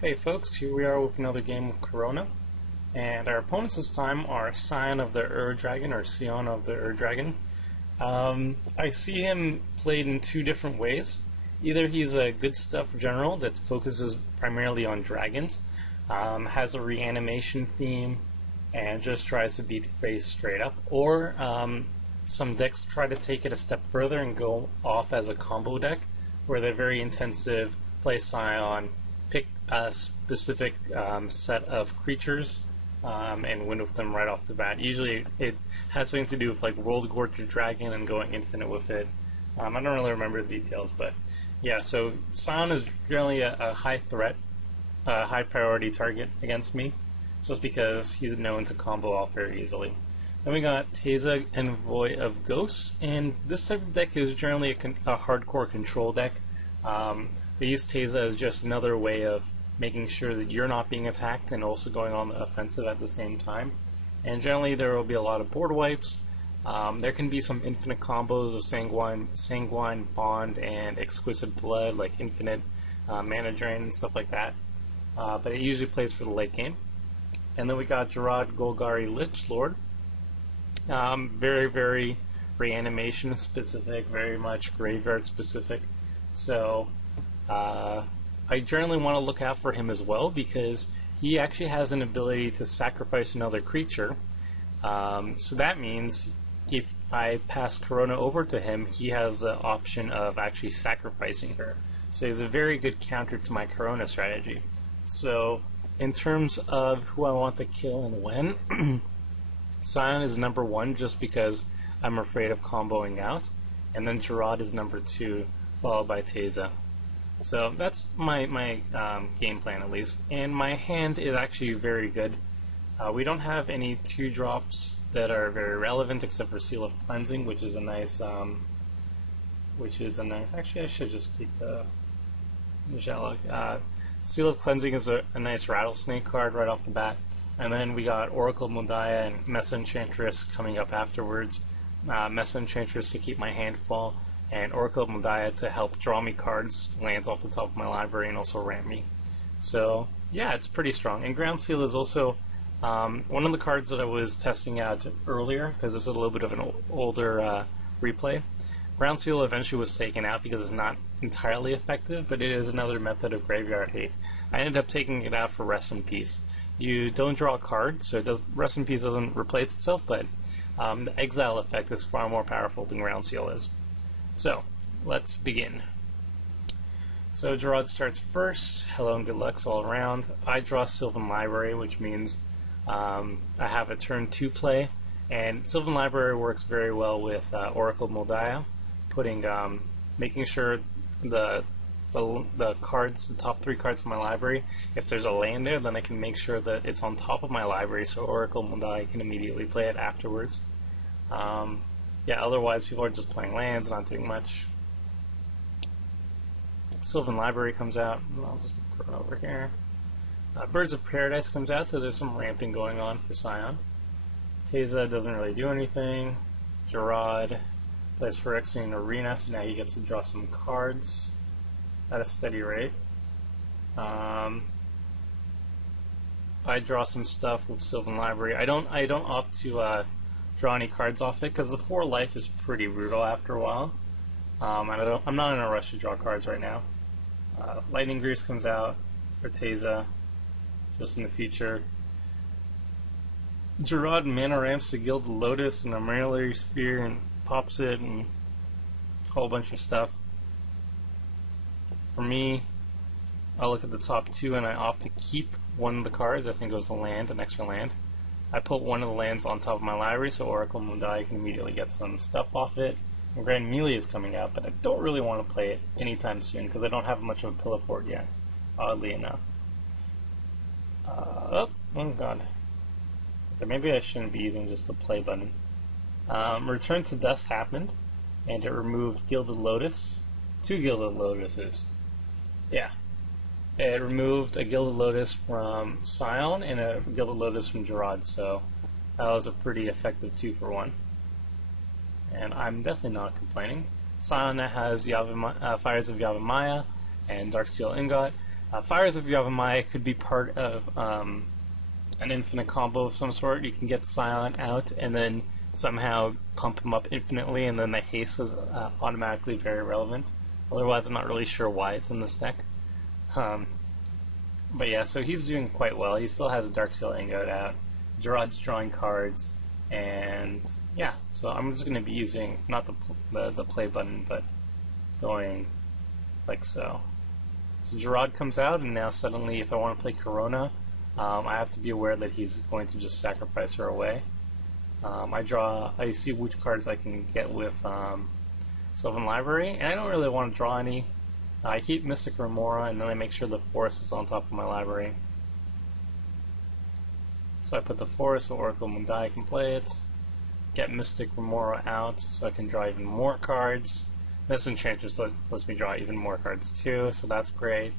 Hey folks, here we are with another game of Karona, and our opponents this time are Scion of the Dragon, or Sion of the Dragon. I see him played in two different ways. Either he's a good stuff general that focuses primarily on dragons, has a reanimation theme, and just tries to beat face straight up, or some decks try to take it a step further and go off as a combo deck, where they're very intensive, play Scion, pick a specific set of creatures and win with them right off the bat. Usually it has something to do with like World Gorger Dragon and going infinite with it. I don't really remember the details, but yeah, so Scion is generally a high threat, high priority target against me, just because he's known to combo off very easily. Then we got Teza, Envoy of Ghosts, and this type of deck is generally a hardcore control deck. They use Teza as just another way of making sure that you're not being attacked and also going on the offensive at the same time. And generally there will be a lot of board wipes. There can be some infinite combos of Sanguine Bond and Exquisite Blood, like infinite mana drain and stuff like that. But it usually plays for the late game. And then we got Gerard Golgari Lich Lord. Very reanimation specific, very much graveyard specific. So I generally want to look out for him as well, because he actually has an ability to sacrifice another creature. So that means if I pass Karona over to him, he has the option of actually sacrificing her. So he's a very good counter to my Karona strategy. So in terms of who I want to kill and when, Scion is number one just because I'm afraid of comboing out, and then Gerard is number two, followed by Teza. So that's my game plan at least, and my hand is actually very good. We don't have any 2-drops that are very relevant except for Seal of Cleansing, which is a nice, actually I should just keep the Jalak. Seal of Cleansing is a nice Rattlesnake card right off the bat, and then we got Oracle Mundiah and Mesa Enchantress coming up afterwards. Mesa Enchantress to keep my hand full, and Oracle Mundiah to help draw me cards, lands off the top of my library, and also ramp me. So yeah, it's pretty strong. And Ground Seal is also one of the cards that I was testing out earlier, because this is a little bit of an older replay. Ground Seal eventually was taken out because it's not entirely effective, but it is another method of graveyard hate. I ended up taking it out for Rest in Peace. You don't draw a card, so Rest in Peace doesn't replace itself, but the exile effect is far more powerful than Ground Seal is. So, let's begin. So Gerard starts first. Hello and good lucks all around. I draw Sylvan Library, which means I have a turn 2 play, and Sylvan Library works very well with Oracle Mundiah, making sure the cards, the top 3 cards of my library, if there's a land there, then I can make sure that it's on top of my library, so Oracle Mundiah can immediately play it afterwards. Yeah, otherwise people are just playing lands, not doing much. Sylvan Library comes out. I'll just put it over here. Birds of Paradise comes out, so there's some ramping going on for Scion. Teza doesn't really do anything. Gerard plays Phyrexian Arena, so now he gets to draw some cards at a steady rate. I draw some stuff with Sylvan Library. I don't opt to draw any cards off it, because the 4 life is pretty brutal after a while. I'm not in a rush to draw cards right now. Lightning Grease comes out for Teza, just in the future. Gerard mana ramps the Gilded Lotus and the Marilary Sphere and pops it and a whole bunch of stuff. For me, I look at the top 2 and I opt to keep one of the cards. I think it was the land, an extra land. I put one of the lands on top of my library, so Oracle Mundiah can immediately get some stuff off it. And Grand Melee is coming out, but I don't really want to play it anytime soon, because I don't have much of a pillar fort yet, oddly enough. Oh god. Okay, maybe I shouldn't be using just the play button. Return to Dust happened, and it removed Gilded Lotus. 2 Gilded Lotuses. Yeah. It removed a Gilded Lotus from Scion and a Gilded Lotus from Gerard, so that was a pretty effective 2-for-1. And I'm definitely not complaining. Scion that has Fires of Yavimaya and Darksteel Ingot. Fires of Yavimaya could be part of an infinite combo of some sort. You can get Silent out and then somehow pump him up infinitely, and then the haste is automatically very relevant. Otherwise, I'm not really sure why it's in this deck. But yeah, so he's doing quite well. He still has a Darksteel Ingot out. Gerard's drawing cards, and yeah, so I'm just going to be using, not the play button, but going like so. So Gerard comes out, and now suddenly if I want to play Karona, I have to be aware that he's going to just sacrifice her away. I see which cards I can get with Sylvan Library, and I don't really want to draw any. I keep Mystic Remora, and then I make sure the forest is on top of my library. So I put the forest so Oracle Mundai can play it. Get Mystic Remora out so I can draw even more cards. This Enchantress lets me draw even more cards too, so that's great.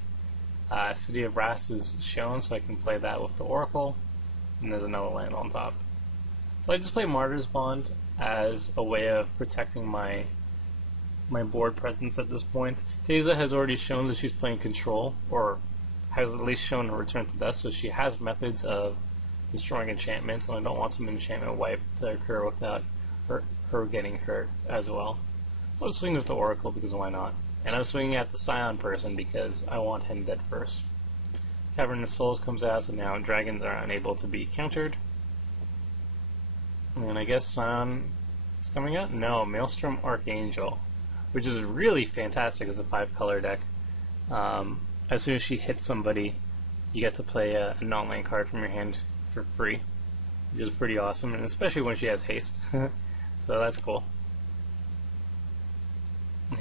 City of Brass is shown, so I can play that with the Oracle. And there's another land on top. So I just play Martyr's Bond as a way of protecting my board presence at this point. Teza has already shown that she's playing Control, or has at least shown a Return to Dust, so she has methods of destroying enchantments, and I don't want some enchantment wipe to occur without her getting hurt as well. So I'm swinging with the Oracle because why not? And I'm swinging at the Scion person because I want him dead first. Cavern of Souls comes out, so now dragons are unable to be countered. And I guess Scion is coming out? No, Maelstrom Archangel, which is really fantastic as a 5-color deck. As soon as she hits somebody, you get to play a non-land card from your hand for free, which is pretty awesome, and especially when she has haste. So that's cool.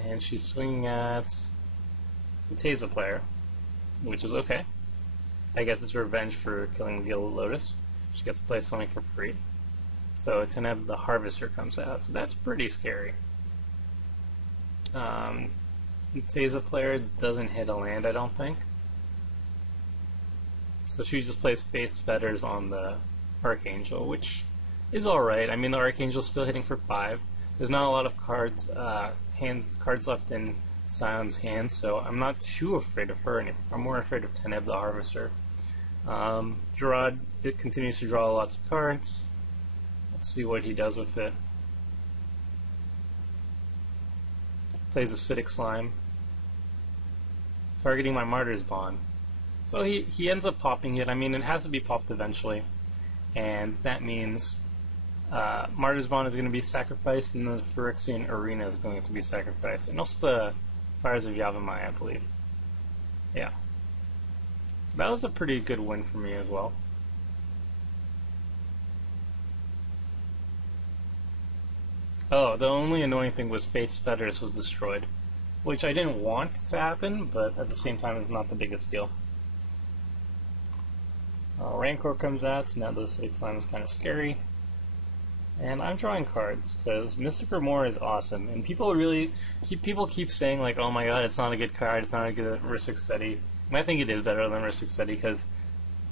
And she's swinging at the Teza player, which is okay. I guess it's revenge for killing the Yellow Lotus. She gets to play something for free. So Teneb the Harvester comes out, so that's pretty scary. The Teza player doesn't hit a land, I don't think. So she just plays Faith's Fetters on the Archangel, which is alright. I mean, the Archangel's still hitting for 5. There's not a lot of cards left in Scion's hands, so I'm not too afraid of her anymore. I'm more afraid of Teneb the Harvester. Gerard continues to draw lots of cards. Let's see what he does with it. Plays Acidic Slime, targeting my Martyr's Bond. So he ends up popping it. I mean, it has to be popped eventually, and that means Martyr's Bond is going to be sacrificed, and the Phyrexian Arena is going to be sacrificed, and also the Fires of Yavimaya, I believe. Yeah. So that was a pretty good win for me as well. Oh, the only annoying thing was Faith's Fetters was destroyed, which I didn't want to happen, but at the same time it's not the biggest deal. Rancor comes out, so now the Acidic Slime is kind of scary. And I'm drawing cards, because Mystic Remora is awesome, and people keep saying, like, oh my god, it's not a good card, it's not a good Rhystic Study. And I think it is better than Rhystic Study, because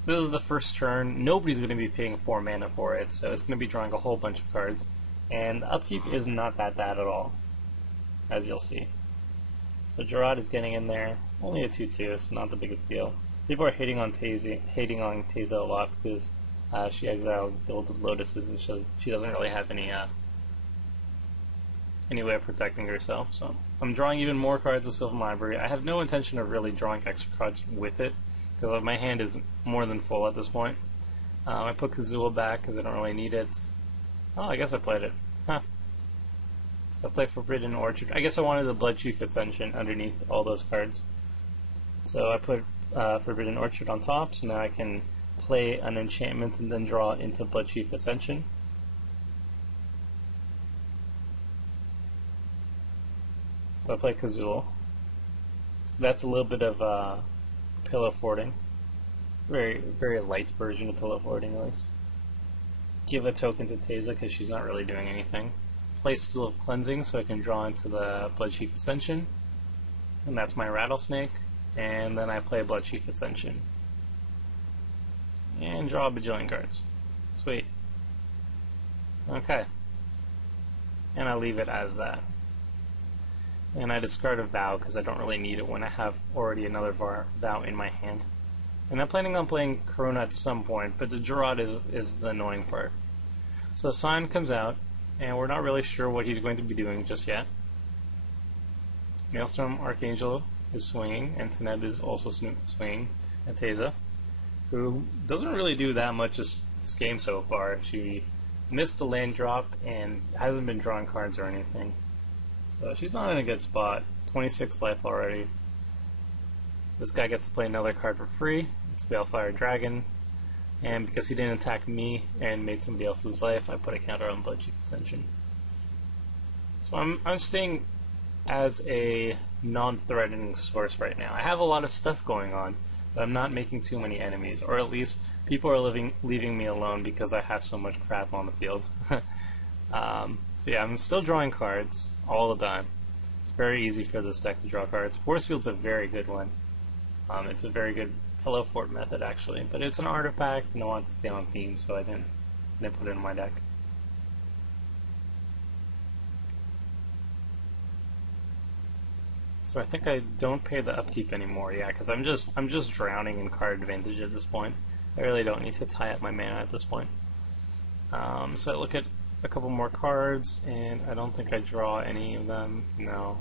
this is the first turn, nobody's going to be paying 4 mana for it, so it's going to be drawing a whole bunch of cards. And the upkeep is not that bad at all, as you'll see. So Gerard is getting in there, only a 2-2, it's not the biggest deal. People are hating on Teza a lot because she exiled Gilded Lotuses and she doesn't really have any way of protecting herself. So I'm drawing even more cards with Sylvan Library. I have no intention of really drawing extra cards with it because my hand is more than full at this point. I put Kazula back because I don't really need it. Oh, I guess I played it. Huh. So I play Forbidden Orchard. I guess I wanted the Bloodchief Ascension underneath all those cards. So I put Forbidden Orchard on top, so now I can play an enchantment and then draw into Bloodchief Ascension. So I play Kazul. So that's a little bit of pillow forting. Very, very light version of pillow forting, at least. Give a token to Teza because she's not really doing anything. Play Stool of Cleansing so I can draw into the Bloodchief Ascension. And that's my Rattlesnake. And then I play Bloodchief Ascension. And draw a bajillion cards. Sweet. Okay. And I leave it as that. and I discard a Vow because I don't really need it when I have already another Vow in my hand. And I'm planning on playing Karona at some point, but the Gerard is the annoying part. So Sign comes out, and we're not really sure what he's going to be doing just yet. Maelstrom Archangel is swinging, and Teneb is also swinging at Teza, who doesn't really do that much this game so far. She missed the land drop and hasn't been drawing cards or anything. So she's not in a good spot. 26 life already. This guy gets to play another card for free. It's Balefire Dragon. And because he didn't attack me and made somebody else lose life, I put a counter on Bloodchief Ascension. So I'm staying as a non-threatening source right now. I have a lot of stuff going on, but I'm not making too many enemies, or at least people are leaving me alone because I have so much crap on the field. So yeah, I'm still drawing cards all the time. It's very easy for this deck to draw cards. Force Field's a very good one. It's a very good Hello Fort method, actually, but it's an artifact and I want to stay on theme, so I didn't put it in my deck. So I think I don't pay the upkeep anymore, yeah, because I'm just drowning in card advantage at this point. I really don't need to tie up my mana at this point. So I look at a couple more cards, and I don't think I draw any of them. No.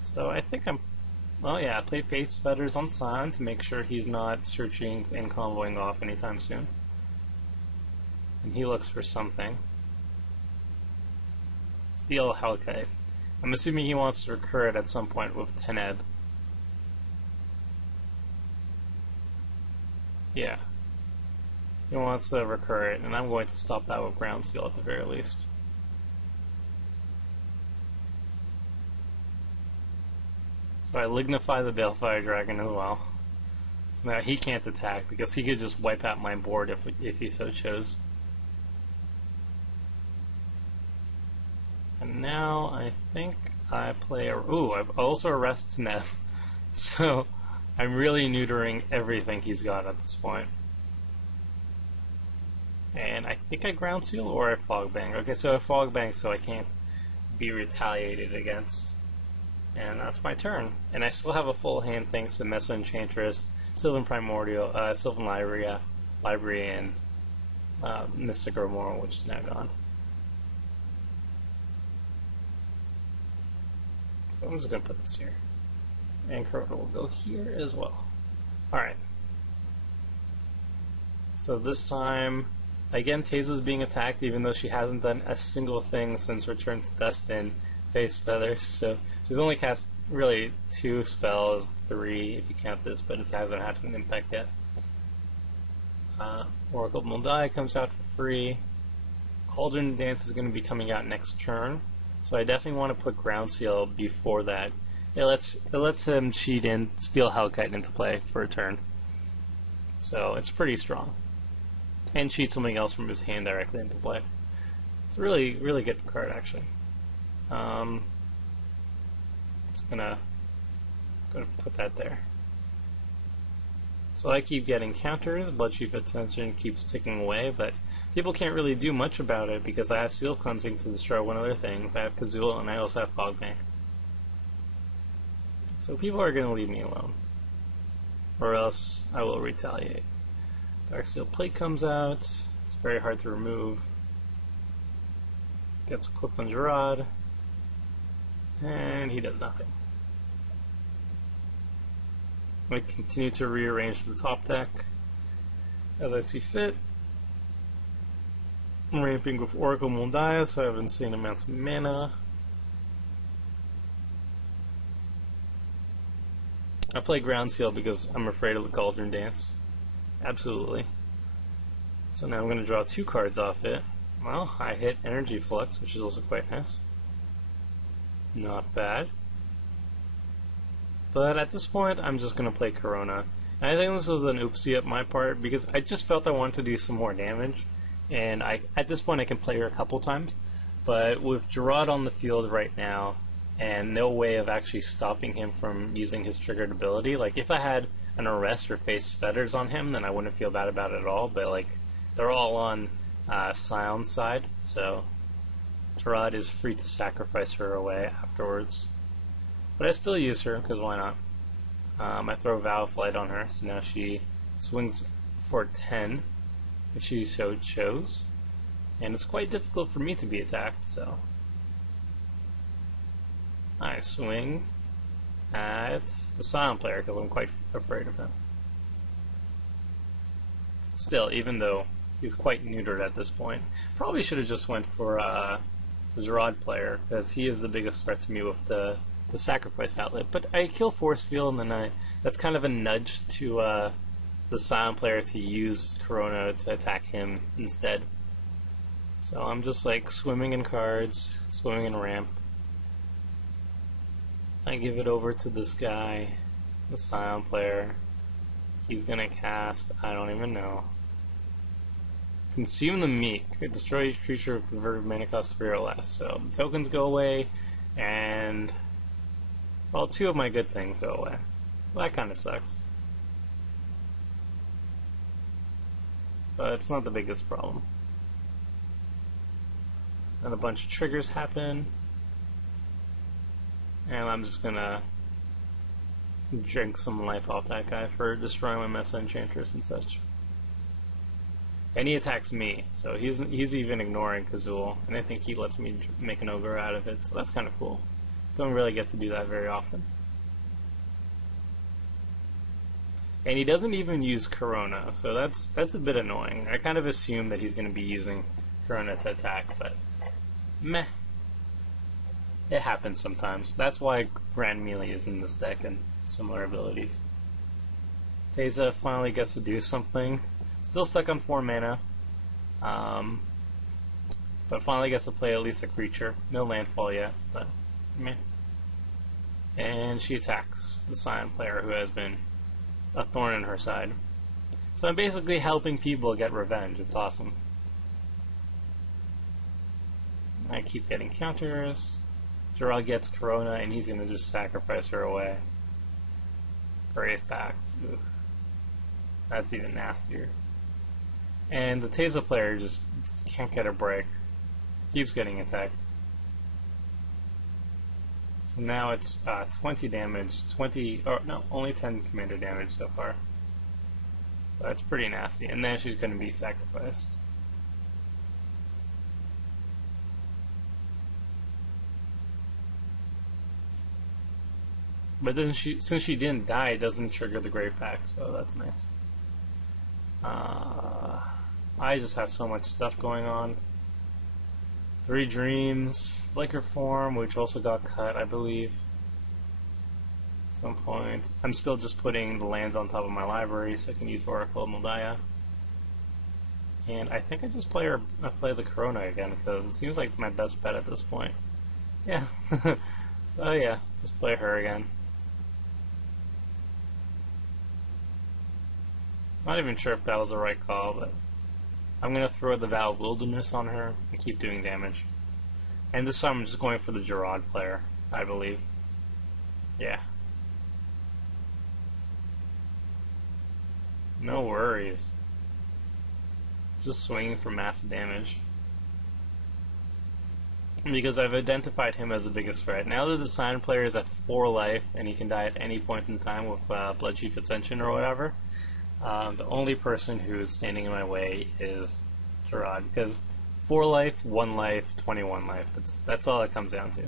So I think well, yeah, I play Face Fetters on Sion to make sure he's not searching and convoying off anytime soon. And he looks for something. Steel Hellkite. I'm assuming he wants to recur it at some point with Teneb. Yeah. He wants to recur it, and I'm going to stop that with Ground Seal at the very least. So I lignify the Balefire Dragon as well. So now he can't attack because he could just wipe out my board if he so chose. And now I think I play ooh, I've also arrested Teneb. So I'm really neutering everything he's got at this point. And I think I Ground Seal or I Fog Bang. Okay, so I Fog Bang so I can't be retaliated against. And that's my turn. And I still have a full hand thanks to Mesa Enchantress, Sylvan Primordial, Sylvan Library, and Mystic Grimoire, which is now gone. So I'm just going to put this here. And Karona will go here as well. Alright. So this time, again, Teza's being attacked even though she hasn't done a single thing since Return to Dust and Face Feathers. So she's only cast really 2 spells, 3 if you count this, but it hasn't had an impact yet. Oracle Muldai comes out for free. Cauldron Dance is going to be coming out next turn. So I definitely want to put Ground Seal before that. It lets him cheat in Steel Hellkite into play for a turn. So it's pretty strong. And cheat something else from his hand directly into play. It's a really, really good card, actually. Just gonna put that there. So I keep getting counters, Bloodchief Ascension keeps ticking away, but people can't really do much about it because I have Seal Cleansing to destroy one of their things. I have Kazul and I also have Fog Bank. So people are going to leave me alone. Or else I will retaliate. Darksteel Plate comes out. It's very hard to remove. Gets equipped on Gerard. And he does nothing. I continue to rearrange the top deck as I see fit. I'm ramping with Oracle Muldai, so I have insane amounts of mana. I play Ground Seal because I'm afraid of the Cauldron Dance. Absolutely. So now I'm going to draw 2 cards off it. Well, I hit Energy Flux, which is also quite nice. Not bad. But at this point, I'm just going to play Karona. And I think this was an oopsie at my part because I just felt I wanted to do some more damage. And at this point I can play her a couple times. But with Gerard on the field right now, and no way of actually stopping him from using his triggered ability, like if I had an Arrest or Face Fetters on him, then I wouldn't feel bad about it at all. But like, they're all on Sion's side, so Gerard is free to sacrifice her away afterwards. But I still use her, because why not? I throw Vow Flight on her, so now she swings for 10, which she chose. And it's quite difficult for me to be attacked, so I swing at the Silent Player, because I'm quite afraid of him. Still, even though he's quite neutered at this point, probably should have just went for the Gerard player, because he is the biggest threat to me with the sacrifice outlet. But I kill Force Field, and then that's kind of a nudge to the Silent Player to use Karona to attack him instead. So I'm just like swimming in cards, swimming in ramp. I give it over to this guy, the Silent Player. He's gonna cast, I don't even know. Consume the Meek. Destroy each creature with converted mana cost 3 or less. So the tokens go away, and well, 2 of my good things go away. Well, that kind of sucks. But it's not the biggest problem. And a bunch of triggers happen. And I'm just gonna drink some life off that guy for destroying my Mesa Enchantress and such. And he attacks me, so he's even ignoring Kazul, and I think he lets me make an ogre out of it, so that's kind of cool. Don't really get to do that very often. And he doesn't even use Karona, so that's a bit annoying. I kind of assume that he's going to be using Karona to attack, but meh. It happens sometimes. That's why Grand Melee is in this deck and similar abilities. Teza finally gets to do something. Still stuck on 4 mana, but finally gets to play at least a creature. No landfall yet, but meh. And she attacks the Silent Player, who has been a thorn in her side. So I'm basically helping people get revenge. It's awesome. I keep getting counters. Gerald gets Karona, and he's going to just sacrifice her away. Brave Pact. Ugh. That's even nastier. And the Teza player just can't get a break. Keeps getting attacked. So now it's 20 damage, only 10 commander damage so far. So that's pretty nasty. And then she's going to be sacrificed. But then since she didn't die, it doesn't trigger the Grave Pact, so that's nice. I just have so much stuff going on. 3 Dreams, Flicker Form, which also got cut, I believe, at some point. I'm still just putting the lands on top of my library so I can use Oracle of Moldaya. And I think I just play the Karona again, because it seems like my best bet at this point. Yeah. So yeah, just play her again. Not even sure if that was the right call, but I'm going to throw the Vow of Wilderness on her and keep doing damage. And this time I'm just going for the Gerard player, I believe. Yeah. No worries. Just swinging for massive damage. Because I've identified him as the biggest threat. Now that the Silent Player is at 4 life and he can die at any point in time with Bloodchief Ascension or whatever, the only person who's standing in my way is Gerard, because 4 life, 1 life, 21 life. That's all it comes down to.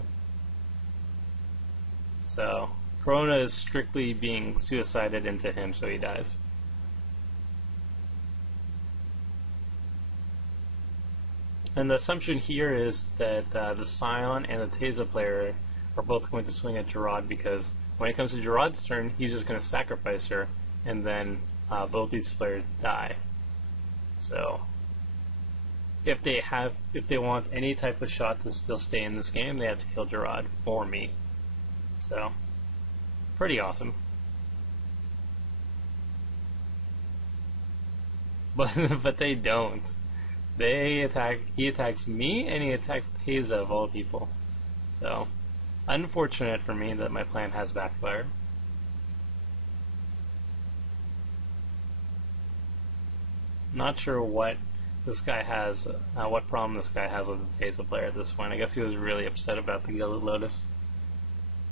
So Karona is strictly being suicided into him so he dies. And the assumption here is that the Scion and the Teza player are both going to swing at Gerard, because when it comes to Gerard's turn, he's just going to sacrifice her, and then both these players die. So if they want any type of shot to still stay in this game, they have to kill Gerard for me. So pretty awesome. But they don't. He attacks me, and he attacks Teza of all people. So unfortunate for me that my plan has backfired. Not sure what this guy has, what problem this guy has with the Teza player at this point. I guess he was really upset about the Gilded Lotus.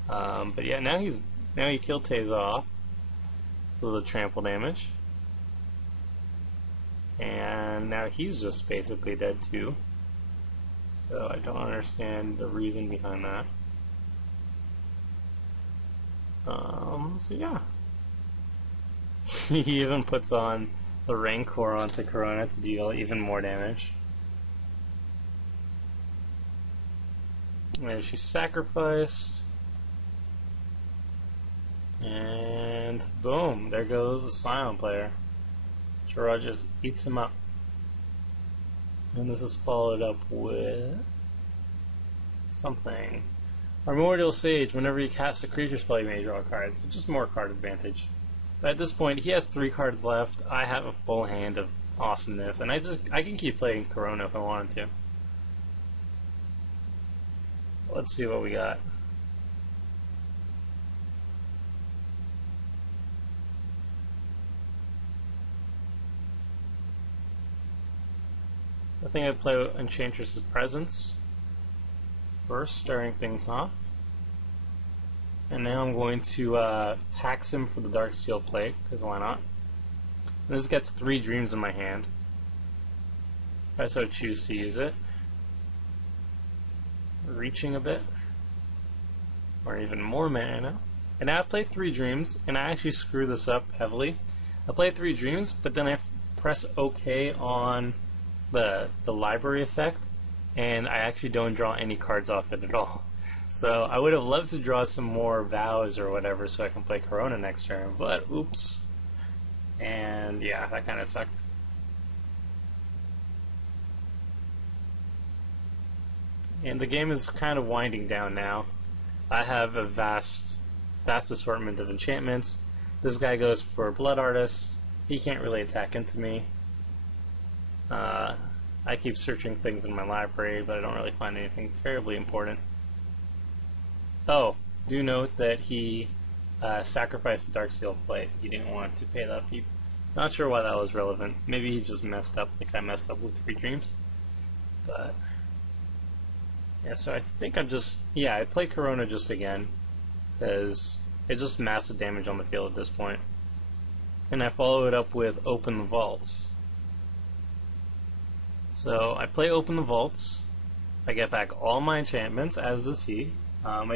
But yeah, now he killed Teza off with the trample damage, and now he's just basically dead too. So I don't understand the reason behind that. So yeah, he even puts on the Rancor onto Karona to deal even more damage. And she's sacrificed. And boom, there goes the Scion player. Gerard just eats him up. And this is followed up with something. Primordial Sage, whenever you cast a creature spell you may draw a card. So just more card advantage. But at this point, he has 3 cards left. I have a full hand of awesomeness, and I can keep playing Karona if I wanted to. Let's see what we got. I think I'd play Enchantress's Presence first, starting things off. And now I'm going to tax him for the Darksteel Plate, because why not? And this gets 3 dreams in my hand, if I so choose to use it. Reaching a bit, or even more mana. And now I play 3 dreams, and I actually screw this up heavily. I play 3 dreams, but then I press OK on the library effect, and I actually don't draw any cards off it at all. So I would have loved to draw some more vows or whatever so I can play Karona next turn, but oops. And yeah, that kind of sucked. And the game is kind of winding down now. I have a vast assortment of enchantments. This guy goes for Blood Artist. He can't really attack into me. I keep searching things in my library, but I don't really find anything terribly important. Oh, do note that he sacrificed the Darksteel Plate. He didn't want to pay that upkeep. Not sure why that was relevant. Maybe he just messed up like I messed up with 3 dreams. But yeah, so I think I play Karona just again, because it's just massive damage on the field at this point. And I follow it up with Open the Vaults. So I play Open the Vaults. I get back all my enchantments, as does he. I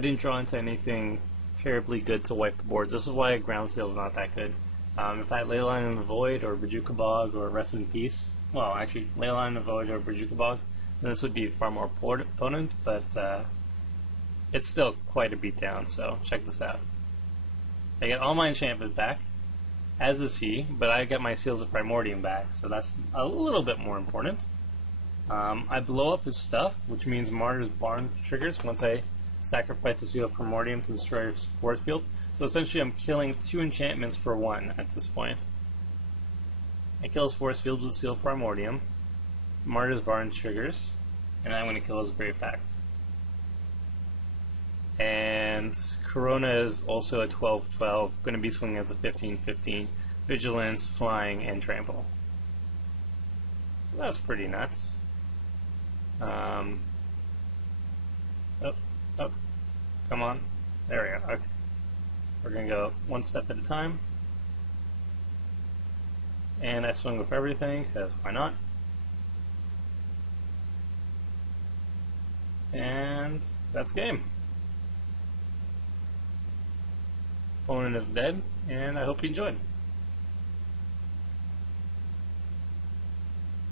didn't draw into anything terribly good to wipe the boards. This is why Ground Seal is not that good. If I had Leyline in the Void or Bojuka Bog or Rest in Peace, well, actually, Leyline in the Void or Bojuka Bog, then this would be far more potent, but it's still quite a beatdown, so check this out. I get all my enchantments back, as is he, but I get my Seals of Primordium back, so that's a little bit more important. I blow up his stuff, which means Martyr's Barn triggers once I sacrifice the Seal of Primordium to destroy his force field. So essentially I'm killing 2 enchantments for 1 at this point. I kill his force field with Seal of Primordium. Martyr's Barn triggers, and I'm going to kill his Brave Pact. And Karona is also a 12-12, going to be swinging as a 15-15, Vigilance, Flying, and Trample. So that's pretty nuts. Come on. There we go. Okay. We're going to go 1 step at a time. And I swing with everything, because why not? And that's game. Opponent is dead, and I hope you enjoyed.